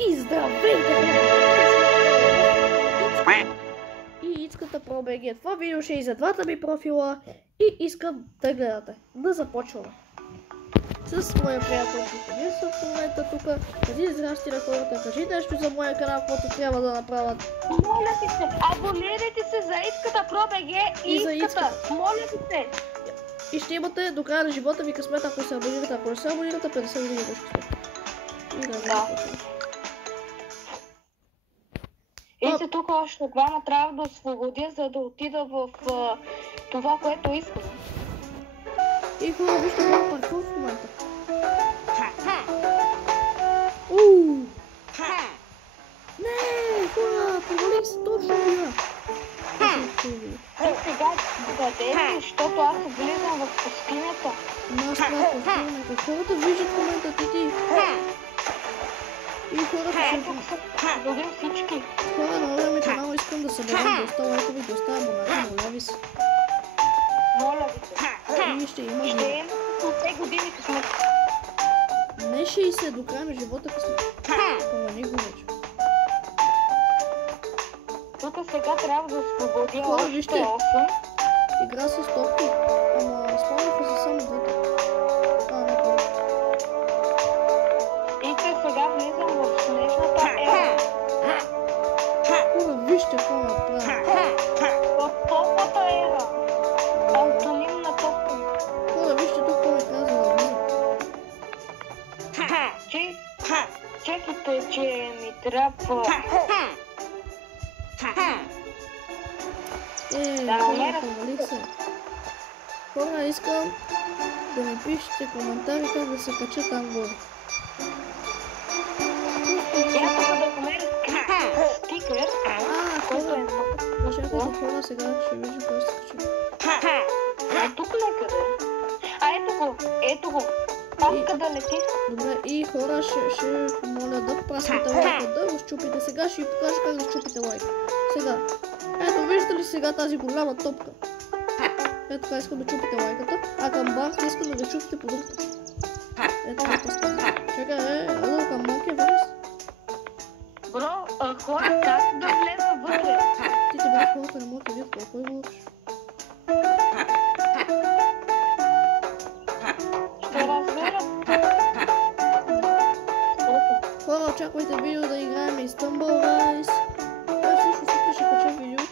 И здравейте! И Ицката Про БГ. Това видео ще е и за двата ми профила и искам да гледате. Да започваме. С моя приятел Ние са в момента тук. Преди да здрасти на хората, кажи нещо за моя канал, каквото трябва да направят. Моля ти се, абонирайте се за Ицката Про БГ и за Ицката. Моля ти се. И ще имате до края на живота ви късмет, ако се абонирате. Ако не се абонирате, 50 години късмет. И да започваме. И тук още двама трябва да освободя, за да отида в това, което искам. И хора, вижте това паркур в момента. Не, хора, провалих се точно била. Сега къде, защото аз влизам в пустинята. Аз правя пустинята. Хората виждат в момента ти. И хората се дадем всички. Хора, на време канала искам да съберем доста лайкови, доста абонати, моля ви се. Моля ви се. И ще има. Ще имам 50 години късмет. Не 60, до края на живота късмет. Помани го вече. Тук сега трябва да освободя хора, още вижте. 8. Игра с топки. Ама спомняха се само двете. Не това. И сега влизам в снежната ера. Хора, вижте какво направя. В топлата ера. Антоним на топка. Хора, вижте тук какво ми каза да влизам. Чекайте, че ми трябва... Хора, помолих се. Хора, искам да ми пишете коментари как да се кача там горе. Я тук да померя стикер, който е... Чакайте хора, сега ще виждам кой се кача. Тук някъде. Ето го. Паска да лети. Добре, и хора, ще моля да праскате лайка, да го щупите. Сега ще ви покажа как да щупите лайка. Сега. Ето, виждате ли сега тази голяма топка? Ето така искам да чупите лайката, а към банките искам да чупите по друг път. Ето това пускам. Чакай, ало, към банки влез. Бро, хора, как да влеза вътре? Ти брат, хората не могат да видят колко е лъж. Ще разберат. Хора, очаквайте видео да играем и Stumble Rise. Аз също сука ще кача видео.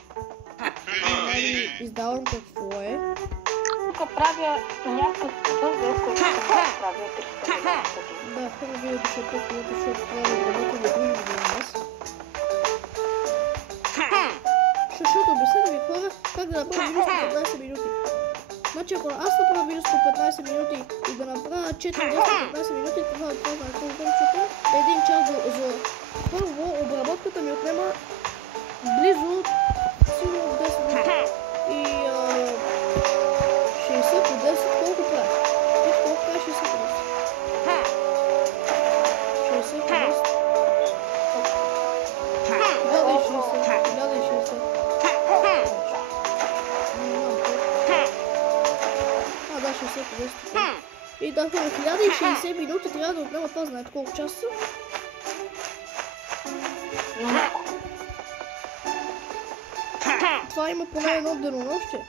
Издавам какво е. Тук правя някакъв пъзъл, който правя 300 Да, хора, видео ще тук, защото трябва да работя на други видео на нас. Защото обясня ви хора как да направя видео по 15 минути. Значи ако аз направя видео по 15 минути и да направя 4 видео по 15 минути, това е колко време, един час за първо обработката ми отнема близо сигурно 10 минути. И 60 по 10 колко прави? Ето колко прави 60 по 10? 60 по 10? 1060. Да, 60 по 10. И да, хора, 1060 минути трябва да отнема това, знаете колко часа са? Това има поне едно денонощие.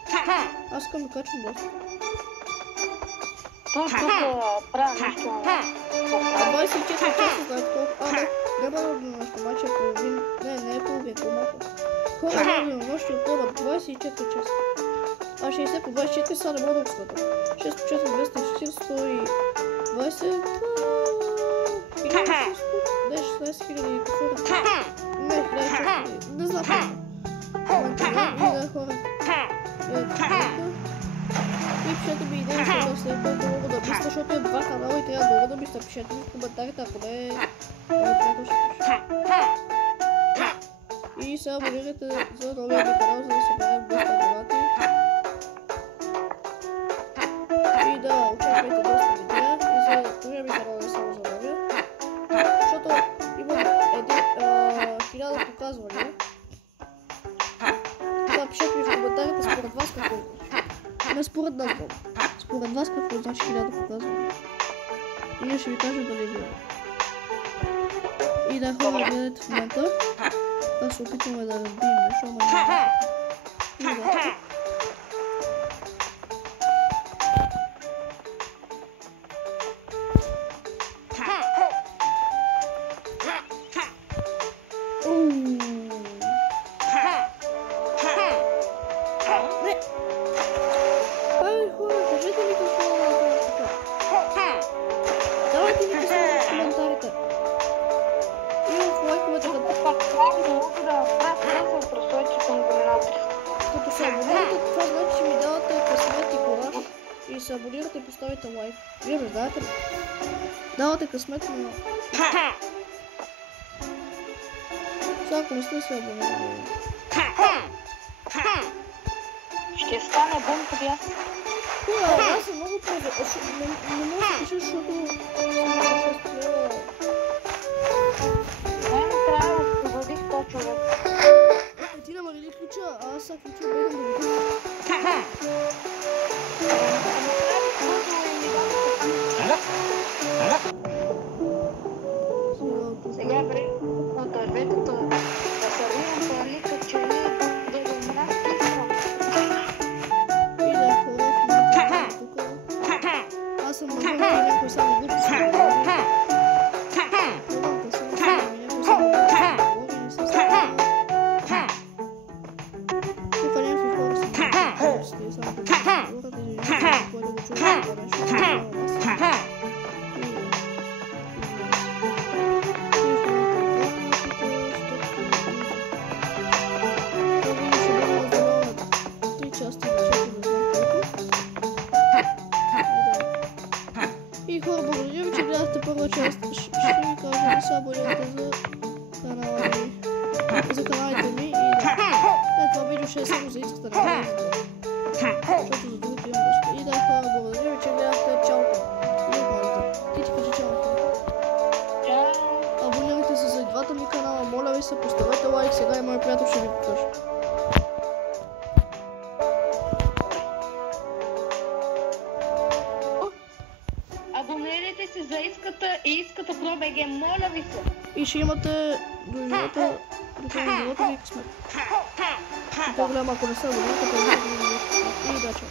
Аз искам да качвам доста. Тук правя нещо. 24 часа, знаете колко? Няма едно денонощие, обаче е половин. Не е половин, по-малко. Хора, едно денонощие отнема 24 часа. А 60 по 24 са не мога да обсъда. 6 по 4, 240, 120... 16 хиляди кафира. Не, 16 хиляди. Не знам колко. И да, хора. И пишете ми идеи, защото след колко мога да мисля, защото е два канала и трябва много да мисля. Пишете ми в коментарите, ако не е... приятел ще пише. И се абонирайте за новия ми канал, за да се правим доста абонати. И да, очаквайте доста видеа и за другия ми канал не само за новия. Защото имам 1000 показвания. Това пишете ми в коментарите според вас какво значи. Не според нас много. Според вас какво значи 1000 показвания. И я ще ви кажа дали е вярно. И И да, хора, гледайте в момента. Да се опитваме да разбием нещо, ама няма. И да. Се абонирате и поставите лайк. Вие ме знаете ли? Давате късмет, но... Сега ако не сте се абонирали. Ще стане бум тогава. Аз съм много по-за... Не мога да пиша, защото... Не трябва да освободих то човек. Ти намали ключа, а аз сега ключа бегам да го видя. Сега времето на дърветата да се рвим палика, че не да го мръстисвам. И да е хора в момента тук. Аз съм намерил някой само глупи си да говори. Някой само да говори, не съм сега. Тук някакви хора са глупи, само да говорят и някой да го чува това нещо. И хора, благодаря ви, че гледахте първа част. Ще ви кажа да се абонирате за каналите ми и да. Това видео ще е само за иската на каналите. Защото за другите имам доста. И да, хора, благодаря ви, че гледахте. Чао. И отмазате. Ти кажи чао. Абонирайте се за двата ми канала. Моля ви се, поставете лайк. Сега и моят приятел ще ви покажа. Абонирайте се за иската и иската про БГ, моля ви се. И ще имате до живота ви късмет. По-голяма, ако не са абонирате, и да, чао.